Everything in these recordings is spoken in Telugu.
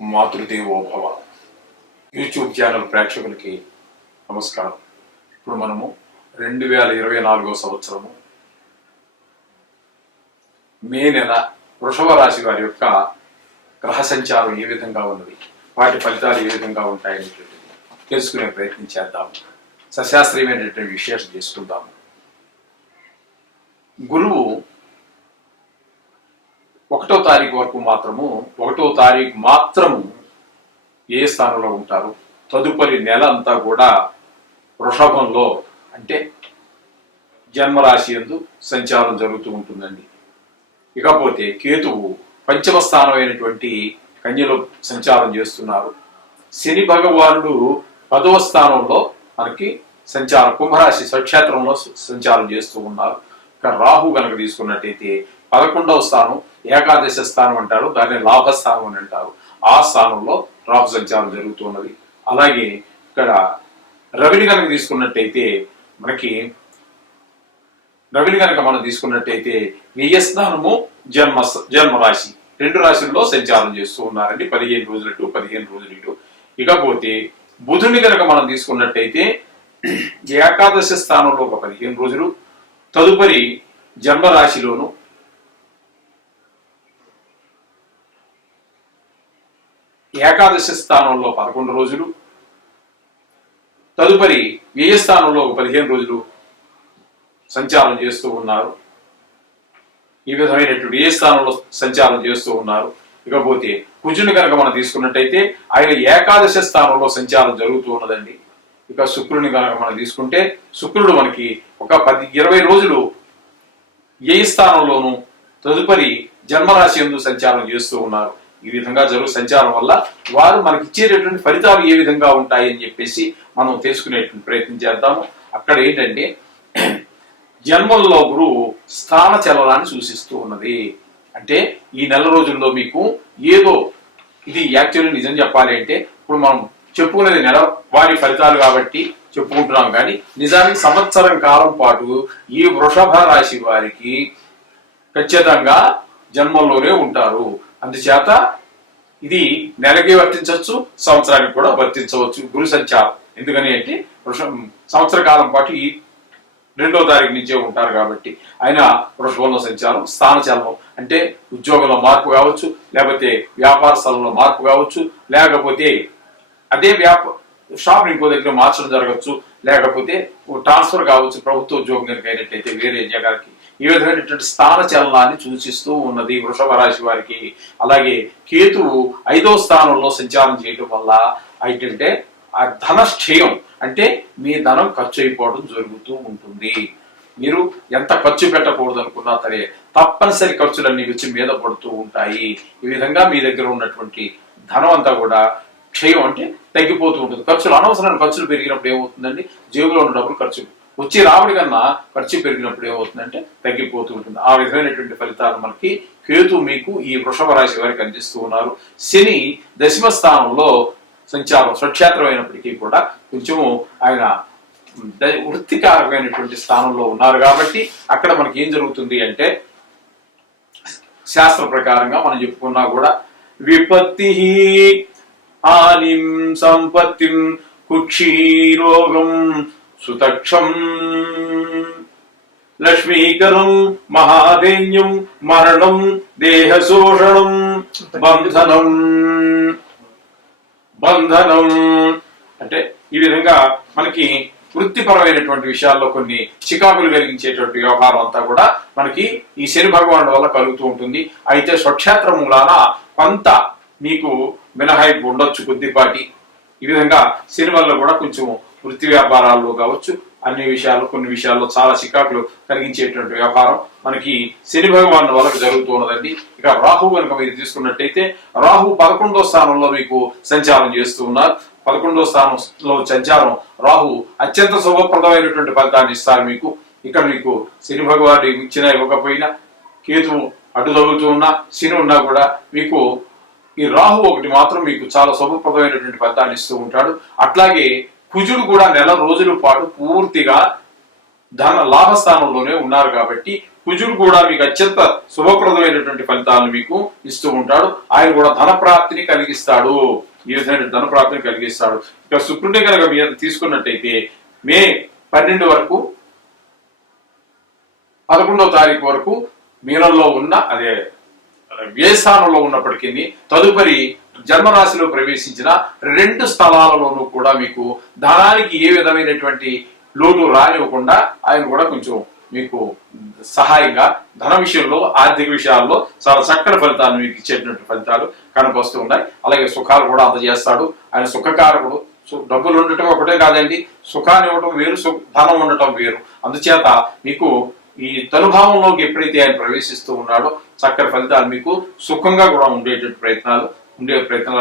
మాతృదేవోభవ యూట్యూబ్ ఛానల్ ప్రేక్షకులకి నమస్కారం. ఇప్పుడు మనము 2024 సంవత్సరము మే నెల వృషభ రాశి వారి యొక్క గ్రహ సంచారం ఏ విధంగా ఉన్నది, వాటి ఫలితాలు ఏ విధంగా ఉంటాయనేటువంటిది తెలుసుకునే ప్రయత్నం చేద్దాము. సశాస్త్రీయమైనటువంటి విశ్లేషణ చేసుకుందాము. గురువు 1వ తారీఖు వరకు మాత్రము 1వ తారీఖు మాత్రము ఏ స్థానంలో ఉంటారు. తదుపరి నెల అంతా కూడా వృషభంలో అంటే జన్మరాశి యందు సంచారం జరుగుతూ ఉంటుందండి. ఇకపోతే కేతువు 5వ స్థానం అయినటువంటి కన్యలో సంచారం చేస్తున్నారు. శని భగవానుడు 10వ స్థానంలో మనకి సంచారం కుంభరాశి స్వక్షేత్రంలో సంచారం చేస్తూ ఉన్నారు. ఇక రాహు కనుక తీసుకున్నట్టయితే 11వ స్థానం ఏకాదశ స్థానం అంటారు, దాన్ని లాభస్థానం అని అంటారు. ఆ స్థానంలో రాహు సంచారం జరుగుతున్నది. అలాగే ఇక్కడ రవిని కనుక తీసుకున్నట్టయితే మనం తీసుకున్నట్టయితే వ్యయస్థానము జన్మరాశి 2 రాశుల్లో సంచారం చేస్తూ ఉన్నారండి. 15 రోజులు ఇటు. ఇకపోతే బుధుని కనుక మనం తీసుకున్నట్టయితే ఏకాదశ స్థానంలో ఒక 15 రోజులు, తదుపరి జన్మరాశిలోను ఏకాదశ స్థానంలో 11 రోజులు, తదుపరి వ్యయస్థానంలో 15 రోజులు సంచారం చేస్తూ ఉన్నారు. ఈ విధమైనటువంటి ఏ స్థానంలో సంచారం చేస్తూ ఉన్నారు. ఇకపోతే కుజుని కనుక మనం తీసుకున్నట్టయితే ఆయన ఏకాదశ స్థానంలో సంచారం జరుగుతూ ఉన్నదండి. ఇక శుక్రుని కనుక మనం తీసుకుంటే శుక్రుడు మనకి ఒక 20 రోజులు వ్యయ స్థానంలోను, తదుపరి జన్మరాశి యందు సంచారం చేస్తూ ఉన్నారు. ఈ విధంగా సంచారం వల్ల వారు మనకి ఇచ్చేటటువంటి ఫలితాలు ఏ విధంగా ఉంటాయి అని చెప్పేసి మనం తెలుసుకునేటువంటి ప్రయత్నం చేద్దాము. అక్కడ ఏంటంటే జన్మల్లో గురువు స్థాన చలనాన్ని సూచిస్తూ ఉన్నది. అంటే ఈ నెల రోజుల్లో మీకు ఏదో ఇది యాక్చువల్లీ నిజం చెప్పాలి అంటే ఇప్పుడు మనం చెప్పుకునేది నెల వారి ఫలితాలు కాబట్టి చెప్పుకుంటున్నాం, కానీ నిజానికి సంవత్సరం కాలం పాటు ఈ వృషభ రాశి వారికి ఖచ్చితంగా జన్మల్లోనే ఉంటారు. అందుచేత ఇది నెలకి వర్తించవచ్చు, సంవత్సరానికి కూడా వర్తించవచ్చు గురు సంచారం. ఎందుకని అంటే సంవత్సర కాలం పాటు ఈ 2వ తారీఖు నుంచే ఉంటారు కాబట్టి ఆయన వృషభంలో సంచారం స్థాన చలనం అంటే ఉద్యోగంలో మార్పు కావచ్చు, లేకపోతే వ్యాపార స్థలంలో మార్పు కావచ్చు, లేకపోతే అదే షాప్ ఇంకో దగ్గర మార్చడం జరగచ్చు, లేకపోతే ట్రాన్స్ఫర్ కావచ్చు, ప్రభుత్వ ఉద్యోగం కనుక అయినట్టయితే వేరే జగానికి. ఈ విధమైనటువంటి స్థాన చలనాన్ని సూచిస్తూ ఉన్నది వృషభ రాశి వారికి. అలాగే కేతువు 5వ స్థానంలో సంచారం చేయడం వల్ల ఏంటంటే ఆ ధనక్షయం అంటే మీ ధనం ఖర్చు అయిపోవడం జరుగుతూ ఉంటుంది. మీరు ఎంత ఖర్చు పెట్టకూడదు అనుకున్నా సరే తప్పనిసరి ఖర్చులన్నీ వచ్చి మీద పడుతూ ఉంటాయి. ఈ విధంగా మీ దగ్గర ఉన్నటువంటి ధనం అంతా కూడా క్షయం అంటే తగ్గిపోతూ ఉంటుంది. ఖర్చులు అనవసరమైన ఖర్చులు పెరిగినప్పుడు ఏమవుతుందండి, జేబులో ఉన్న డబ్బులు ఖర్చు వచ్చి రాబడి కన్నా ఖర్చు పెరిగినప్పుడు ఏమవుతుందంటే తగ్గిపోతూ ఉంటుంది. ఆ విధమైనటువంటి ఫలితాలు మనకి కేతు మీకు ఈ వృషభ రాశి వారికి అందిస్తూ ఉన్నారు. శని 10వ స్థానంలో సంచారం స్వక్షేత్రం అయినప్పటికీ కూడా కొంచెము ఆయన వృత్తికారకమైనటువంటి స్థానంలో ఉన్నారు కాబట్టి అక్కడ మనకి ఏం జరుగుతుంది అంటే శాస్త్ర ప్రకారంగా మనం చెప్పుకున్నా కూడా విపత్తి హానిం సంపత్తిం కుక్షీరోగం సుతక్షం లక్ష్మీకరం మహాదేన్యం మరణం దేహశోషణం బంధనం అంటే ఈ విధంగా మనకి వృత్తిపరమైనటువంటి విషయాల్లో కొన్ని చికాకులు కలిగించేటువంటి వ్యవహారం అంతా కూడా మనకి ఈ శని భగవానుడి వల్ల కలుగుతూ ఉంటుంది. అయితే స్వక్షేత్రం మూలాన కొంత మీకు మినహాయింపు ఉండొచ్చు కొద్దిపాటి. ఈ విధంగా శని వల్ల కూడా కొంచెం వృత్తి వ్యాపారాల్లో కావచ్చు కొన్ని విషయాల్లో చాలా చికాకులు కలిగించేటువంటి వ్యవహారం మనకి శని భగవాను వల్ల జరుగుతూ ఉన్నదండి. ఇక రాహు కనుక మీరు తీసుకున్నట్టయితే రాహు 11వ స్థానంలో మీకు సంచారం చేస్తూ ఉన్నారు. 11వ స్థానంలో సంచారం రాహు అత్యంత శుభప్రదమైనటువంటి ఫలితాన్ని ఇస్తారు మీకు. ఇక్కడ మీకు శని భగవానుడు ఇచ్చినా ఇవ్వకపోయినా, కేతువు అడ్డు తగులుతూ ఉన్నా, శని ఉన్నా కూడా మీకు ఈ రాహు ఒకటి మాత్రం మీకు చాలా శుభప్రదమైనటువంటి ఫలితాన్ని ఇస్తూ ఉంటాడు. అట్లాగే కుజుడు కూడా నెల రోజుల పాటు పూర్తిగా ధన లాభస్థానంలోనే ఉన్నారు కాబట్టి కుజుడు కూడా మీకు అత్యంత శుభప్రదమైనటువంటి ఫలితాలను మీకు ఇస్తూ ఉంటాడు. ఆయన కూడా ధన ప్రాప్తిని కలిగిస్తాడు. ఈ విధమైన ధన ప్రాప్తిని కలిగిస్తాడు. ఇక శుక్రుడిని కనుక మీరు తీసుకున్నట్టయితే మే 12 వరకు 11వ తారీఖు వరకు మీనంలో ఉన్న అదే వ్యయస్థానంలో ఉన్నప్పటికీ తదుపరి జన్మరాశిలో ప్రవేశించిన 2 స్థలాలలోనూ కూడా మీకు ధనానికి ఏ విధమైనటువంటి లోటు రానివ్వకుండా ఆయన కూడా కొంచెం మీకు సహాయంగా ధన విషయంలో ఆర్థిక విషయాల్లో చాలా చక్కని ఫలితాలు మీకు ఇచ్చేటువంటి ఫలితాలు కనుకొస్తూ ఉన్నాయి. అలాగే సుఖాలు కూడా అందజేస్తాడు. ఆయన సుఖకారకుడు. డబ్బులు ఉండటం ఒకటే కాదండి, సుఖాన్ని ఇవ్వటం వేరు, ధనం ఉండటం వేరు. అందుచేత మీకు ఈ తనుభావంలోకి ఎప్పుడైతే ఆయన ప్రవేశిస్తూ ఉన్నాడో చక్కని ఫలితాలు మీకు సుఖంగా కూడా ఉండే ప్రయత్నాలు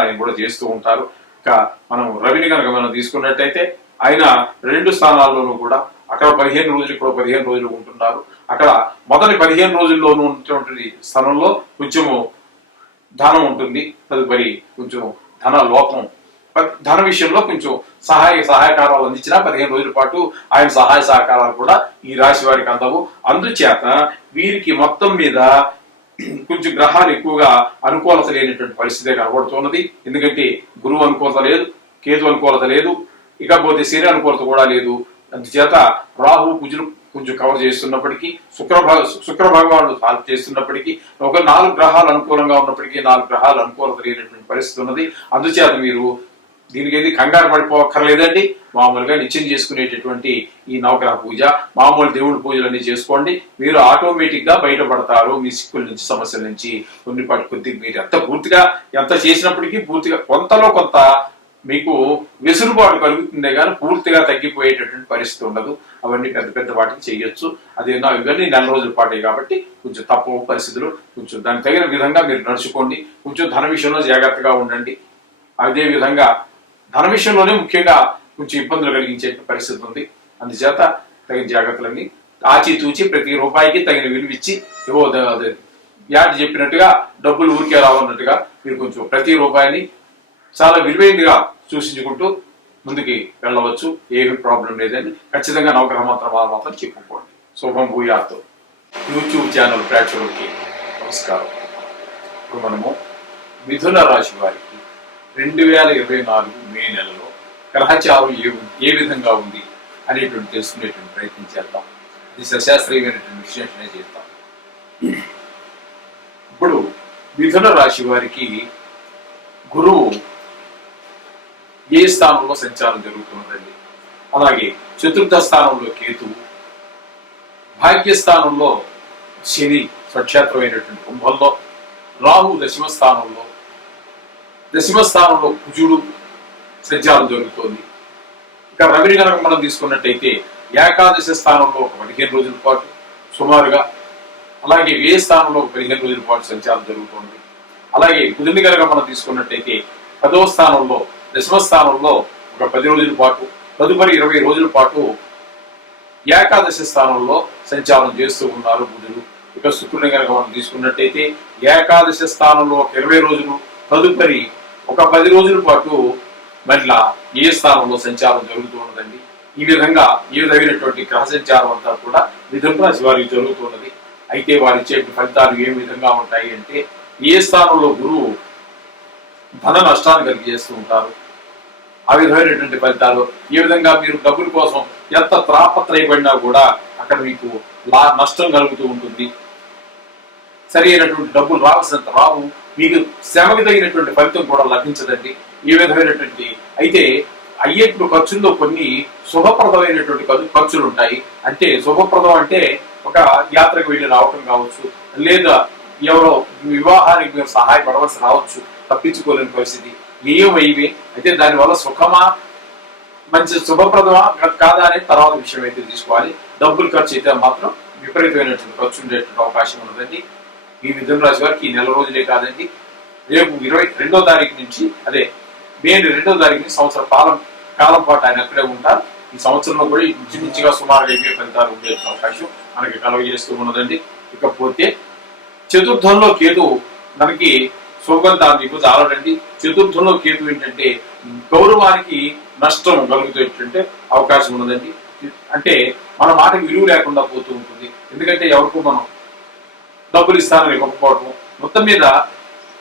ఆయన కూడా చేస్తూ ఉంటారు. ఇంకా మనం రవిని కనుక మనం తీసుకున్నట్టయితే ఆయన 2 స్థానాల్లోనూ కూడా అక్కడ 15 రోజులు, ఇక్కడ 15 రోజులు ఉంటున్నారు. అక్కడ మొదటి 15 రోజుల్లోనూ ఉన్నటువంటి స్థలంలో కొంచెము ధనం ఉంటుంది. తదుపరి కొంచెం ధన లోపం, ధన విషయంలో కొంచెం సహాయకారాలు అందించిన 15 రోజుల పాటు ఆయన సహాయ సహకారాలు కూడా ఈ రాశి వారికి అందవు. అందుచేత వీరికి మొత్తం మీద కొంచెం గ్రహాలు ఎక్కువగా అనుకూలత లేనటువంటి పరిస్థితే కనబడుతున్నది. ఎందుకంటే గురువు అనుకూలత లేదు, కేతు అనుకూలత లేదు, ఇకపోతే శని అనుకూలత కూడా లేదు. అందుచేత రాహు కుజులు కొంచెం కవర్ చేస్తున్నప్పటికీ, శుక్ర భగవానుడు సాల్వ్ చేస్తున్నప్పటికీ, ఒక 4 గ్రహాలు అనుకూలంగా ఉన్నప్పటికీ 4 గ్రహాలు అనుకూలత లేనటువంటి పరిస్థితి ఉన్నది. అందుచేత మీరు దీనికి ఏది కంగారు పడిపోక్కర్లేదండి. మామూలుగా నిత్యం చేసుకునేటటువంటి ఈ నవగ్రహ పూజ, మామూలు దేవుడి పూజలన్నీ చేసుకోండి. మీరు ఆటోమేటిక్ గా బయటపడతారు మీ సిక్కుల నుంచి, సమస్యల నుంచి. కొద్ది మీరు ఎంత చేసినప్పటికీ పూర్తిగా కొంతలో కొంత మీకు వెసులుబాటు కలుగుతుందే కానీ పూర్తిగా తగ్గిపోయేటటువంటి పరిస్థితి ఉండదు. అవన్నీ పెద్ద పెద్ద వాటికి చేయొచ్చు. అదేనా ఇవన్నీ 4 రోజుల పాటే కాబట్టి కొంచెం తప్పు పరిస్థితులు, కొంచెం దానికి తగిన విధంగా మీరు నడుచుకోండి. కొంచెం ధన విషయంలో జాగ్రత్తగా ఉండండి. అదే విధంగా ధన విషయంలోనే ముఖ్యంగా కొంచెం ఇబ్బందులు కలిగించే పరిస్థితి ఉంది. అందుచేత తగిన జాగ్రత్తలన్నీ ఆచితూచి ప్రతి రూపాయికి తగిన విలువిచ్చి యాడ్ చెప్పినట్టుగా డబ్బులు ఊరికే రావన్నట్టుగా మీరు కొంచెం ప్రతి రూపాయిని చాలా విలువైనదిగా సూచించుకుంటూ ముందుకి వెళ్ళవచ్చు. ఏమీ ప్రాబ్లం లేదని ఖచ్చితంగా నవగ్రహ మంత్రాలు మాత్రం చెప్పుకోండి. శుభం భూయాతో యూట్యూబ్ ఛానల్ ప్రేక్షకులకి నమస్కారం. ఇప్పుడు మనము మిథున రాశి వారికి 2024 మే నెలలో గ్రహచారం ఏ విధంగా ఉంది అనేటువంటి తెలుసుకునేటువంటి ప్రయత్నం చేద్దాం. ఇది సశాస్త్రీయమైనటువంటి విశ్లేషణ చేద్దాం. ఇప్పుడు మిథున రాశి వారికి గురువు ఏ స్థానంలో సంచారం జరుగుతున్నదండి. అలాగే చతుర్థ స్థానంలో కేతువు, భాగ్యస్థానంలో శని స్వక్షేత్రమైనటువంటి కుంభంలో, రాహు దశమ స్థానంలో కుజుడు సంచారం జరుగుతోంది. ఇక రవిని కనుక మనం తీసుకున్నట్టయితే ఏకాదశి స్థానంలో ఒక 15 రోజుల పాటు సుమారుగా, అలాగే వ్యయ స్థానంలో ఒక 15 రోజుల పాటు సంచారం జరుగుతోంది. అలాగే బుధుని కనుక మనం తీసుకున్నట్టయితే 10వ స్థానంలో, దశమ స్థానంలో ఒక 10 రోజుల పాటు, తదుపరి 20 రోజుల పాటు ఏకాదశి స్థానంలో సంచారం చేస్తూ ఉన్నారు బుధుడు. ఇక శుక్రుని కనుక మనం తీసుకున్నట్టయితే ఏకాదశి స్థానంలో ఒక 20 రోజులు, తదుపరి ఒక 10 రోజుల పాటు మళ్ళా ఏ స్థానంలో సంచారం జరుగుతూ ఉన్నదండి. ఈ విధంగా ఏ విధమైనటువంటి గ్రహ సంచారం అంతా కూడా మిథున రాశి వారికి జరుగుతున్నది. అయితే వారి ఇచ్చే ఫలితాలు ఏ విధంగా ఉంటాయి అంటే, ఏ స్థానంలో గురువు ధన నష్టాన్ని కలిగజేస్తూ ఉంటారు. ఆ విధమైనటువంటి ఫలితాలు ఏ విధంగా మీరు డబ్బుల కోసం ఎంత తాపత్రయపడినా కూడా అక్కడ మీకు నష్టం కలుగుతూ ఉంటుంది. సరి అయినటువంటి డబ్బులు రావాల్సినంత రావు, మీకు శ్రమకి తగినటువంటి ఫలితం కూడా లభించదండి. ఏ విధమైనటువంటి అయితే అయ్యేటువంటి ఖర్చుల్లో కొన్ని శుభప్రదమైనటువంటి ఖర్చులు ఉంటాయి. అంటే శుభప్రదం అంటే ఒక యాత్రకు వెళ్ళి రావటం కావచ్చు, లేదా ఎవరో వివాహానికి మీరు సహాయపడవలసి రావచ్చు, తప్పించుకోలేని పరిస్థితి. ఏవైవే అయితే దానివల్ల సుఖమా, మంచి శుభప్రదమా కాదా అనేది తర్వాత విషయం అయితే తీసుకోవాలి. డబ్బులు ఖర్చు అయితే మాత్రం విపరీతమైనటువంటి ఖర్చు ఉండేటువంటి అవకాశం ఉన్నదండి. ఈ మిథున రాశి వారికి ఈ 4 రోజులే కాదండి, రేపు 22వ తారీఖు నుంచి, అదే మే 2వ తారీఖు నుంచి సంవత్సర కాలం పాటు ఆయన అక్కడే ఉంటారు. ఈ సంవత్సరంలో కూడా ఇంచుమించుగా సుమారుగా ఇవే ఫలితాలు ఉండే అవకాశం మనకి కలుగజేస్తూ ఉన్నదండి. ఇకపోతే చతుర్థంలో కేతు మనకి శోకంతాన్ని మీకు చాలడండి. చతుర్థంలో కేతు ఏంటంటే గౌరవానికి నష్టం కలుగుతుంటే అవకాశం ఉన్నదండి. అంటే మన మాటకి విలువ లేకుండా పోతూ ఉంటుంది. ఎందుకంటే ఎవరికో మనం డబ్బులు ఇస్తానని ఇవ్వకపోవటం, మొత్తం మీద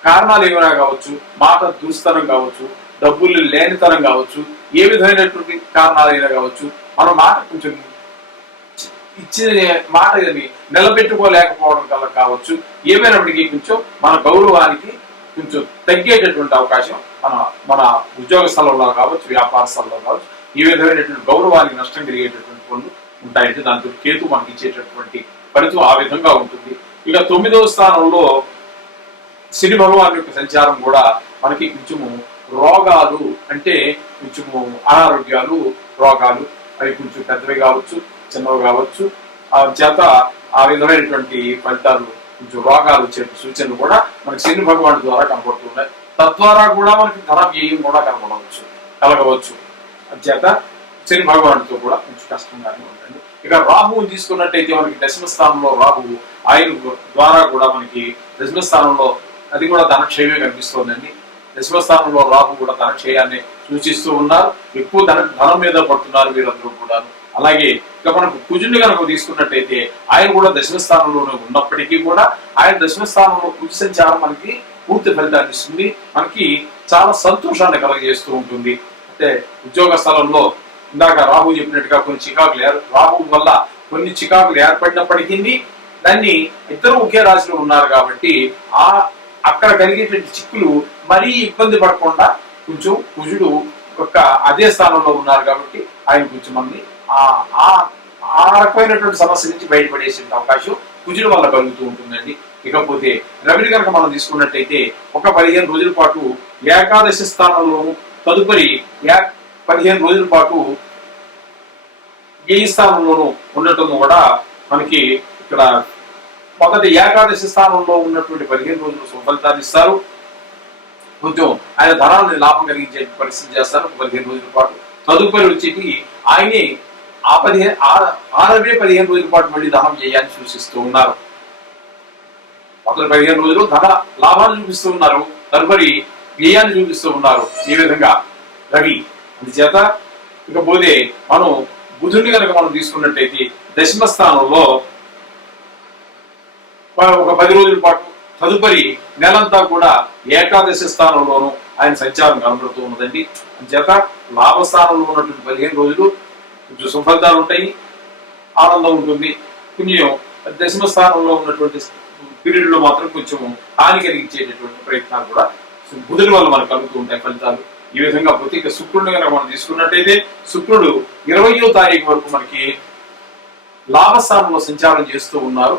కారణాలు ఏమైనా కావచ్చు, మాట దుస్తనం కావచ్చు, డబ్బులు లేనితనం కావచ్చు, ఏ విధమైనటువంటి కారణాలైనా కావచ్చు, మన మాట కొంచెం ఇచ్చిన మాట నిలబెట్టుకోలేకపోవడం వల్ల కావచ్చు, ఏమైనప్పటికీ కొంచెం మన గౌరవానికి కొంచెం తగ్గేటటువంటి అవకాశం మన ఉద్యోగ స్థలంలో కావచ్చు, వ్యాపార స్థలంలో కావచ్చు, ఈ విధమైనటువంటి గౌరవానికి నష్టం కలిగేటటువంటి పనులు ఉంటాయంటే దాంతో కేతు మనకి ఇచ్చేటటువంటి ఫలితం ఆ విధంగా ఉంటుంది. ఇక 9వ స్థానంలో శని భగవాన్ యొక్క సంచారం కూడా మనకి కొంచెము రోగాలు అంటే కొంచెము అనారోగ్యాలు, రోగాలు అవి కొంచెం పెద్దవి కావచ్చు, చిన్నవి కావచ్చు, చేత ఆ విధమైనటువంటి ఫలితాలు కొంచెం రోగాలు వచ్చే సూచనలు కూడా మనకి శని భగవాన్ ద్వారా కనబడుతున్నాయి. తద్వారా కూడా మనకి ధన వ్యయం కూడా కలగవచ్చు. చేత శని భగవానుడితో కూడా కొంచెం కష్టంగానే ఉంటుంది. ఇక రాహువు తీసుకున్నట్టయితే మనకి దశమ స్థానంలో రాహువు, ఆయన ద్వారా కూడా మనకి దశమ స్థానంలో అది కూడా ధనక్షయమే కనిపిస్తోందండి. దశమ స్థానంలో రాహు కూడా ధనక్షయాన్ని సూచిస్తూ ఉన్నారు. ఎక్కువ ధనం మీద పడుతున్నారు వీరందరూ కూడా. అలాగే ఇక మనకు కుజుని కనుక తీసుకున్నట్టయితే ఆయన కూడా దశమ స్థానంలోనే ఉన్నప్పటికీ కూడా ఆయన దశమ స్థానంలో కుజ సంచారం మనకి పూర్తి ఫలితాన్ని ఇస్తుంది. మనకి చాలా సంతోషాన్ని కలగజేస్తూ ఉంటుంది. అంటే ఉద్యోగ స్థలంలో ఇందాక రాహు చెప్పినట్టుగా కొన్ని చికాకులు రాహు వల్ల కొన్ని చికాకులు ఏర్పడినప్పటికీ దాన్ని ఇద్దరు ఒకే రాశిలో ఉన్నారు కాబట్టి అక్కడ కలిగేటువంటి చిక్కులు మరీ ఇబ్బంది పడకుండా కొంచెం కుజుడు యొక్క అదే స్థానంలో ఉన్నారు కాబట్టి ఆయన కొంచెం మంది ఆ రకమైనటువంటి సమస్య నుంచి బయటపడేసే అవకాశం కుజుడు వల్ల కలుగుతూ ఉంటుందండి. ఇకపోతే రవిని కనుక మనం తీసుకున్నట్టయితే ఒక 15 రోజుల పాటు ఏకాదశి స్థానంలోను, తదుపరి 15 రోజుల పాటు ఏ స్థానంలోనూ ఉండటం కూడా మనకి ఇక్కడ మొదటి ఏకాదశి స్థానంలో ఉన్నటువంటి 15 రోజులు సుఫలితాన్ని ఇస్తారు. కొంచెం ఆయన ధనాన్ని లాభం కలిగించే పరిస్థితి చేస్తారు 15 రోజుల పాటు. తదుపరి వచ్చేటి ఆయనే ఆ 15 రోజుల పాటు మళ్ళీ ధనం చేయాలని సూచిస్తూ ఉన్నారు. మొదటి 15 రోజులు ధన లాభాన్ని చూపిస్తూ ఉన్నారు, తదుపరి వ్యయాన్ని చూపిస్తూ ఉన్నారు. ఈ విధంగా రవి అందుచేత ఇకపోతే మనం బుధుడిని కనుక మనం తీసుకున్నట్టయితే దశమ స్థానంలో ఒక 10 రోజుల పాటు, తదుపరి నెలంతా కూడా ఏకాదశి స్థానంలోనూ ఆయన సంచారం కనబడుతూ ఉన్నదండి. అంచేత లాభస్థానంలో ఉన్నటువంటి 15 రోజులు కొంచెం సుఫలితాలు ఉంటాయి, ఆనందం ఉంటుంది. కొంచెం దశమ స్థానంలో ఉన్నటువంటి పీరియడ్ లో మాత్రం కొంచెం హాని కలిగించేటటువంటి ప్రయత్నాలు కూడా బుధుడి వల్ల మనకు కలుగుతూ ఉంటాయి ఫలితాలు. ఈ విధంగా పోతే ఇక శుక్రుడిని కనుక మనం తీసుకున్నట్టయితే శుక్రుడు 20వ తారీఖు వరకు మనకి లాభస్థానంలో సంచారం చేస్తూ ఉన్నారు.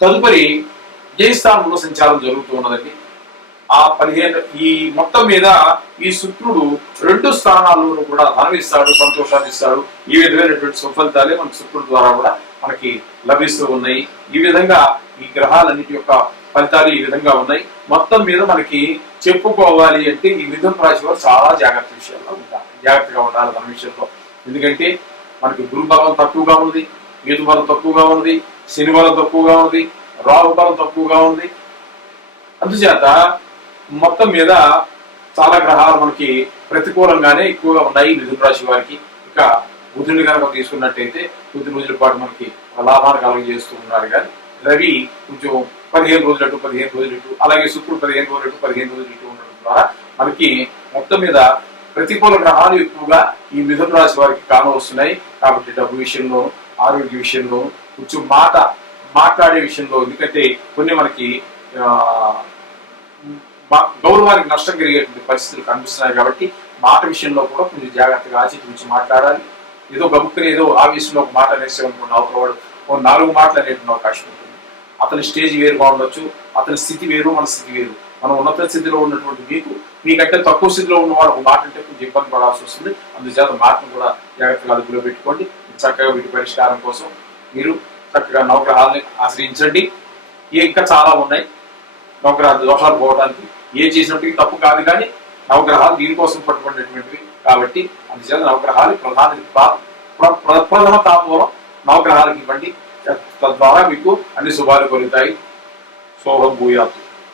తదుపరి జయస్థానంలో సంచారం జరుగుతూ ఉన్నదండి. ఆ 15 ఈ మొత్తం మీద ఈ శుక్రుడు 2 స్థానాల్లోనూ కూడా ధనం ఇస్తాడు, సంతోషాన్ని ఇస్తాడు. ఈ విధమైనటువంటి సుఫలితాలే మనకి శుక్రుడు ద్వారా కూడా మనకి లభిస్తూ ఉన్నాయి. ఈ విధంగా ఈ గ్రహాలన్నిటి యొక్క ఫలితాలు ఈ విధంగా ఉన్నాయి. మొత్తం మీద మనకి చెప్పుకోవాలి అంటే ఈ మిథున రాశి వారు చాలా జాగ్రత్తగా ఉండాలి మన విషయంలో. ఎందుకంటే మనకి గురు బలం తక్కువగా ఉంది, కేతు బలం తక్కువగా ఉంది, శని బలం తక్కువగా ఉంది, రాహు బలం తక్కువగా ఉంది. అందుచేత మొత్తం మీద చాలా గ్రహాలు మనకి ప్రతికూలంగానే ఎక్కువగా ఉన్నాయి మిథున రాశి వారికి. ఇక బుధుని కనుక తీసుకున్నట్టయితే 10 రోజుల పాటు మనకి లాభాన్ని కలుగజేస్తూ ఉన్నారు. కానీ రవి కొంచెం 15 రోజులు 15 రోజులు, అలాగే శుక్రుడు 15 రోజులు 15 రోజులు ఉండడం ద్వారా మనకి మొత్తం మీద ప్రతికూల గ్రహాలు ఎక్కువగా ఈ మిథున రాశి వారికి కానవస్తున్నాయి. కాబట్టి డబ్బు విషయంలో, ఆరోగ్య విషయంలో, కొంచెం మాట్లాడే విషయంలో, ఎందుకంటే కొన్ని మనకి గౌరవానికి నష్టం కలిగేటువంటి పరిస్థితులు కనిపిస్తున్నాయి. కాబట్టి మాట విషయంలో కూడా కొంచెం జాగ్రత్తగా ఆచితూచి మాట్లాడాలి. ఏదో గబుక్కుని ఏదో ఆవేశంలో ఒక మాట అనేసి అనుకున్న అవతలవాడు 4 మాటలు అనేటువంటి అవకాశం ఉంటుంది. అతని స్టేజ్ వేరుగా ఉండొచ్చు, అతని స్థితి వేరు, మన స్థితి వేరు. మనం ఉన్నత స్థితిలో ఉన్నటువంటి మీకంటే తక్కువ స్థితిలో ఉన్నవాడు ఒక మాట అంటే కొంచెం ఇబ్బంది పడాల్సి వస్తుంది. అందుచేత మాటను కూడా జాగ్రత్తగా అదుపులో పెట్టుకోండి. చక్కగా వీటి పరిష్కారం కోసం మీరు చక్కగా నవగ్రహాలని ఆశ్రయించండి. ఇంకా చాలా ఉన్నాయి నవగ్రహాల దోషాలు పోవడానికి. ఏ చేసినప్పటికీ తప్పు కాదు, కానీ నవగ్రహాలు దీనికోసం పట్టుకునేటువంటివి కాబట్టి అందుచేత నవగ్రహాలు ప్రథమ తాంబూలం నవగ్రహాలకు ఇవ్వండి. తద్వారా మీకు అన్ని శుభాలు కలుగుతాయి. శోభం భూయాత్.